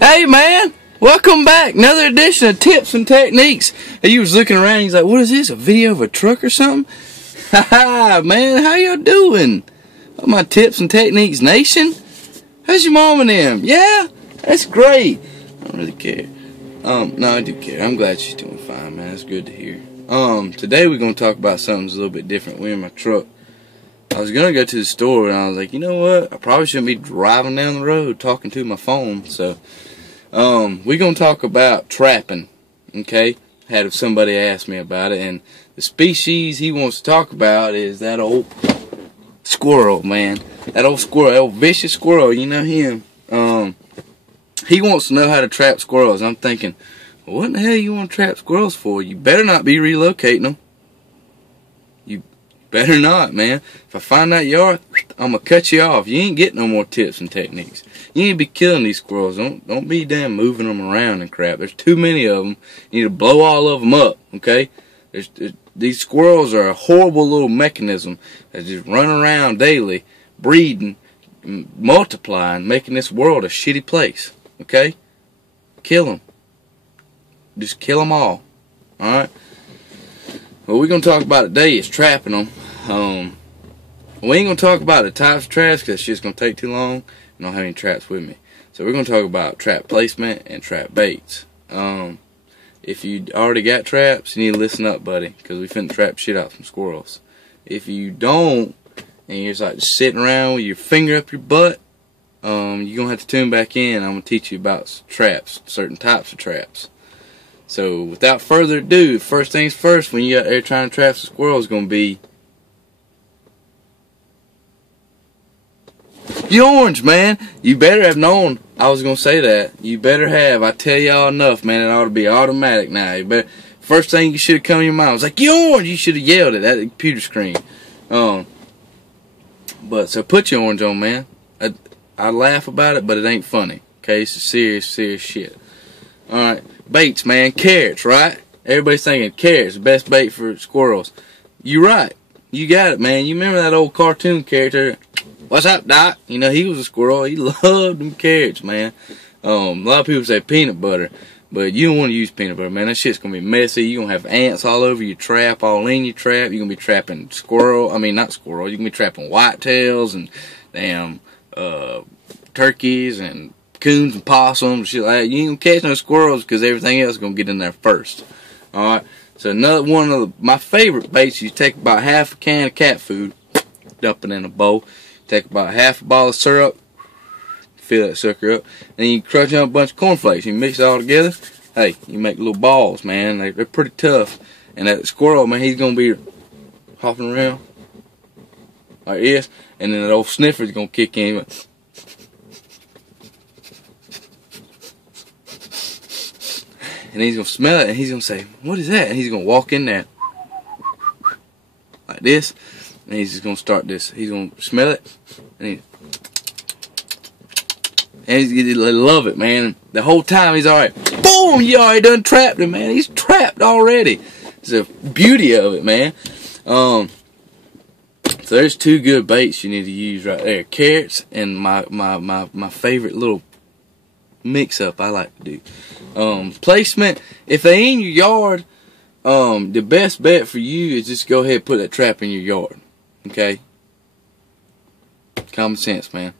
Hey man, welcome back. Another edition of Tips and Techniques. And you was looking around, he's like, what is this, a video of a truck or something? Haha, man, how y'all doing? Oh, my Tips and Techniques nation? How's your mom and them? Yeah? That's great. I don't really care. No, I do care. I'm glad she's doing fine, man. That's good to hear. Today we're going to talk about something that's a little bit different. We're in my truck. I was going to go to the store, and I was like, you know what? I probably shouldn't be driving down the road talking to my phone. So, we're going to talk about trapping, okay? Had somebody ask me about it, and the species he wants to talk about is that old squirrel, man. That old squirrel, that old vicious squirrel, you know him. He wants to know how to trap squirrels. I'm thinking, well, what in the hell you want to trap squirrels for? You better not be relocating them. You better not, man. If I find that yard, I'm going to cut you off. You ain't getting no more tips and techniques. You need to be killing these squirrels. Don't be damn moving them around and crap. There's too many of them. You need to blow all of them up, okay? These squirrels are a horrible little mechanism that just run around daily, breeding, multiplying, making this world a shitty place, okay? Kill them. Just kill them all, alright? What we're going to talk about today is trapping them. We ain't going to talk about the types of traps because it's just going to take too long. I don't have any traps with me. So we're going to talk about trap placement and trap baits. If you already got traps, you need to listen up, buddy, because we finna trap shit out some squirrels. If you don't, and you're just like sitting around with your finger up your butt, you're going to have to tune back in. I'm going to teach you about traps, certain types of traps. So without further ado, first things first, when you're out there trying to trap some squirrels, is going to be the orange, man. You better have known I was going to say that. You better have. I tell y'all enough, man. It ought to be automatic now. You better, first thing you should have come to your mind was like, you orange. You should have yelled at that computer screen. But so put your orange on, man. I laugh about it, but it ain't funny. Okay, it's serious shit. Alright, baits, man. Carrots, right? Everybody's thinking carrots, the best bait for squirrels. You right. You got it, man. You remember that old cartoon character? What's up, Doc? You know, he was a squirrel. He loved them carrots, man. A lot of people say peanut butter, but you don't want to use peanut butter, man. That shit's going to be messy. You're going to have ants all over your trap, all in your trap. You're going to be trapping not squirrel. You're going to be trapping whitetails and damn turkeys and coons and possums and shit like that. You ain't going to catch no squirrels because everything else is going to get in there first. Alright? So another one of my favorite baits, you take about half a can of cat food, dump it in a bowl. Take about half a bottle of syrup, fill that sucker up, and then you crunch up a bunch of cornflakes. You mix it all together. Hey, you make little balls, man. They're pretty tough. And that squirrel, man, he's gonna be hopping around like this, and then that old sniffer's gonna kick in. And he's gonna smell it, and he's gonna say, "What is that?" And he's gonna walk in there like this. And he's just going to start this. He's going to smell it. And he's going to love it, man. The whole time he's alright. Boom! You already done trapped him, man. He's trapped already. It's the beauty of it, man. So there's two good baits you need to use right there. Carrots and my favorite little mix-up I like to do. Placement. If they in your yard, the best bet for you is just go ahead and put that trap in your yard. Okay? Common sense, man.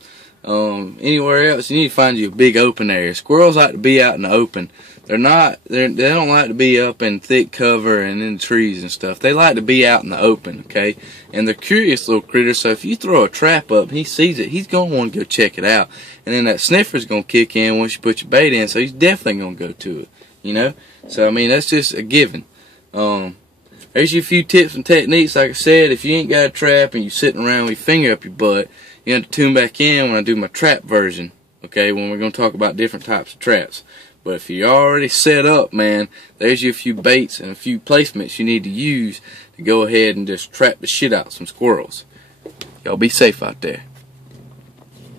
Anywhere else, you need to find you a big open area. Squirrels like to be out in the open. They don't like to be up in thick cover and in trees and stuff. They like to be out in the open, okay? And they're curious little critters, so if you throw a trap up and he sees it, he's going to want to go check it out. And then that sniffer's going to kick in once you put your bait in, so he's definitely going to go to it, you know? So, I mean, that's just a given. There's your few tips and techniques. Like I said, if you ain't got a trap and you're sitting around with your finger up your butt, you have to tune back in when I do my trap version, okay, when we're going to talk about different types of traps. But if you're already set up, man, there's your few baits and a few placements you need to use to go ahead and just trap the shit out some squirrels. Y'all be safe out there.